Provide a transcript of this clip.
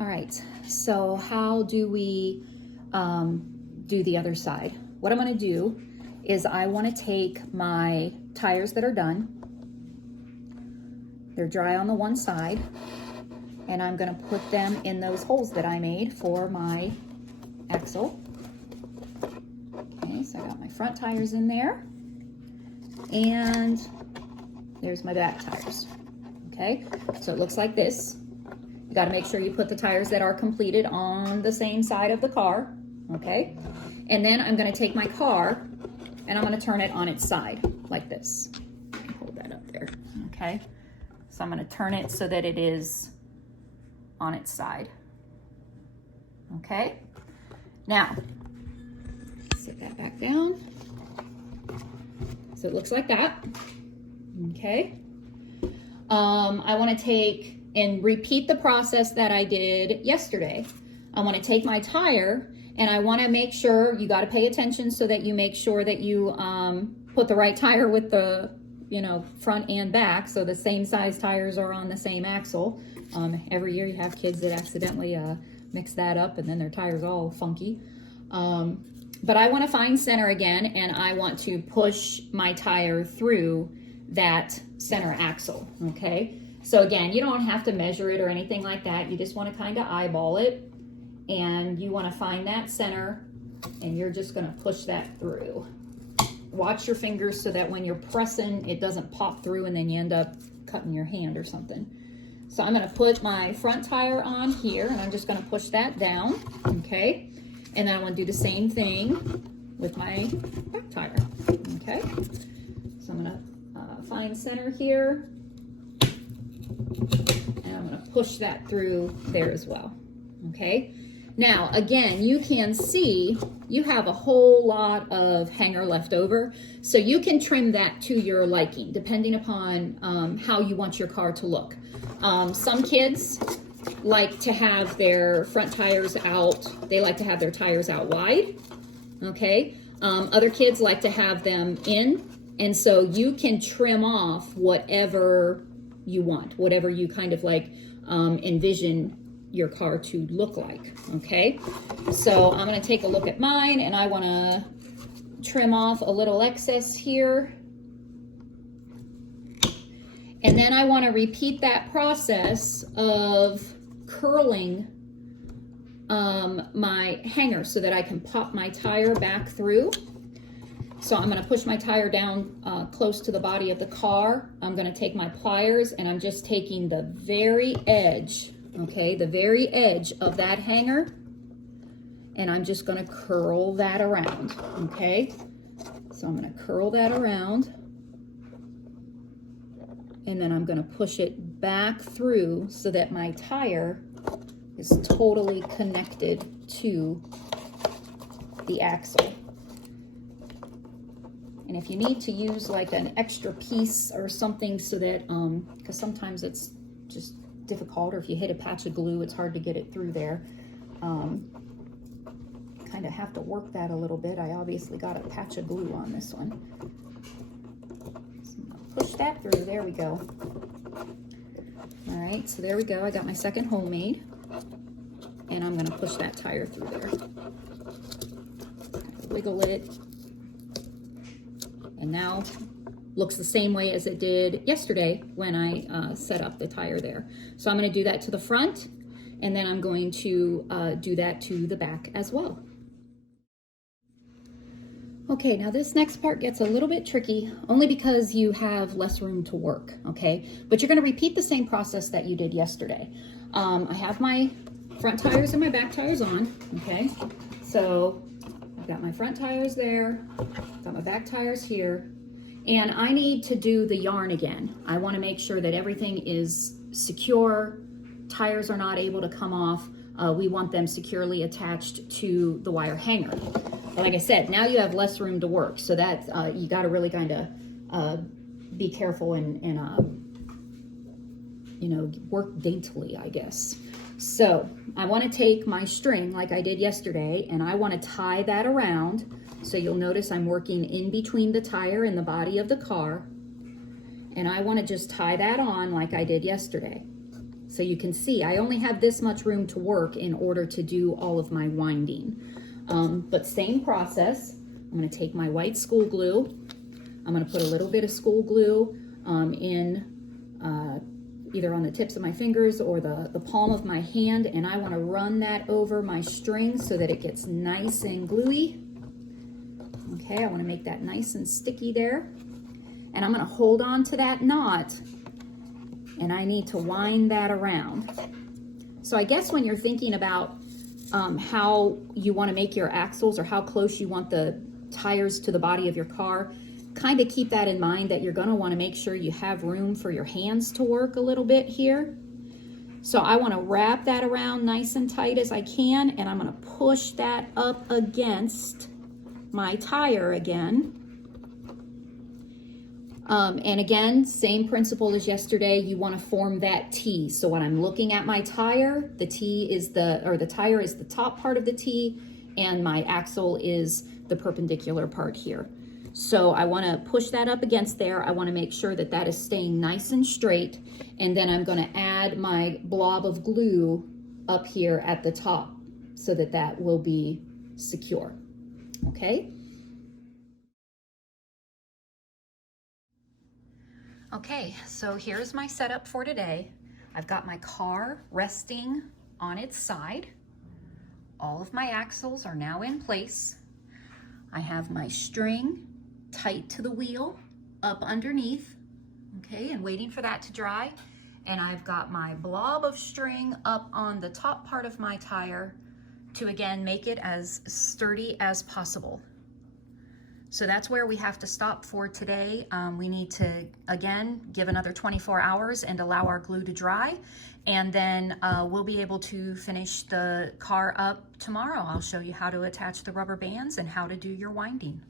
All right, so how do we do the other side? What I'm gonna do is I wanna take my tires that are done, they're dry on the one side, and I'm gonna put them in those holes that I made for my axle. Okay, so I got my front tires in there, and there's my back tires. Okay, so it looks like this. You got to make sure you put the tires that are completed on the same side of the car, okay? And then I'm going to take my car and I'm going to turn it on its side like this. Hold that up there, okay? So I'm going to turn it so that it is on its side, okay? Now, sit that back down. So it looks like that, okay? I want to take and repeat the process that I did yesterday. I want to take my tire and I want to make sure, you got to pay attention so that you make sure that you put the right tire with the, front and back, so the same size tires are on the same axle. Every year you have kids that accidentally mix that up and then their tire's all funky. But I want to find center again, and I want to push my tire through that center axle, okay? So again, you don't have to measure it or anything like that. You just want to kind of eyeball it, and you want to find that center, and you're just going to push that through. Watch your fingers so that when you're pressing, it doesn't pop through and then you end up cutting your hand or something. So I'm going to put my front tire on here, and I'm just going to push that down, okay? And then I want to do the same thing with my back tire, okay? So I'm going to find center here, and I'm going to push that through there as well, okay? Now, again, you can see you have a whole lot of hanger left over, so you can trim that to your liking, depending upon how you want your car to look. Some kids like to have their front tires out, they like to have their tires out wide, okay? Other kids like to have them in, and so you can trim off whatever you want, whatever you kind of like envision your car to look like, okay? So I'm gonna take a look at mine, and I wanna trim off a little excess here. And then I wanna repeat that process of curling my hanger so that I can pop my tire back through. So I'm gonna push my tire down close to the body of the car. I'm gonna take my pliers, and I'm just taking the very edge, okay, the very edge of that hanger, and I'm just gonna curl that around, okay? So I'm gonna curl that around, and then I'm gonna push it back through so that my tire is totally connected to the axle. And if you need to use like an extra piece or something so that, because sometimes it's just difficult, or if you hit a patch of glue, it's hard to get it through there. Kind of have to work that a little bit. I obviously got a patch of glue on this one. So I'm gonna push that through, there we go. All right, so there we go. I got my second hole made, and I'm gonna push that tire through there. Wiggle it. And now looks the same way as it did yesterday when I set up the tire there. So I'm going to do that to the front, and then I'm going to do that to the back as well. Okay, now this next part gets a little bit tricky, only because you have less room to work, okay? But you're going to repeat the same process that you did yesterday. I have my front tires and my back tires on, okay? So I've got my front tires there, got my back tires here, and I need to do the yarn again. I want to make sure that everything is secure, tires are not able to come off. We want them securely attached to the wire hanger. But like I said, now you have less room to work, so that you got to really kind of be careful and work daintily, I guess. So I want to take my string like I did yesterday, and I want to tie that around. So you'll notice I'm working in between the tire and the body of the car, and I want to just tie that on like I did yesterday. So you can see I only have this much room to work in order to do all of my winding. But same process. I'm going to take my white school glue. I'm going to put a little bit of school glue either on the tips of my fingers or the palm of my hand, and I want to run that over my string so that it gets nice and gluey. Okay, I want to make that nice and sticky there. And I'm going to hold on to that knot, and I need to wind that around. So I guess when you're thinking about how you want to make your axles or how close you want the tires to the body of your car, kind of keep that in mind, that you're going to want to make sure you have room for your hands to work a little bit here. So I want to wrap that around nice and tight as I can, and I'm going to push that up against my tire again. And again, same principle as yesterday, you want to form that T. So when I'm looking at my tire, the tire is the top part of the T, and my axle is the perpendicular part here. So I want to push that up against there. I want to make sure that that is staying nice and straight. And then I'm going to add my blob of glue up here at the top so that that will be secure. Okay. Okay, so here's my setup for today. I've got my car resting on its side. All of my axles are now in place. I have my string tight to the wheel up underneath, okay, and waiting for that to dry. And I've got my blob of string up on the top part of my tire to again make it as sturdy as possible. So that's where we have to stop for today. We need to again give another 24 hours and allow our glue to dry, and then we'll be able to finish the car up tomorrow. I'll show you how to attach the rubber bands and how to do your winding.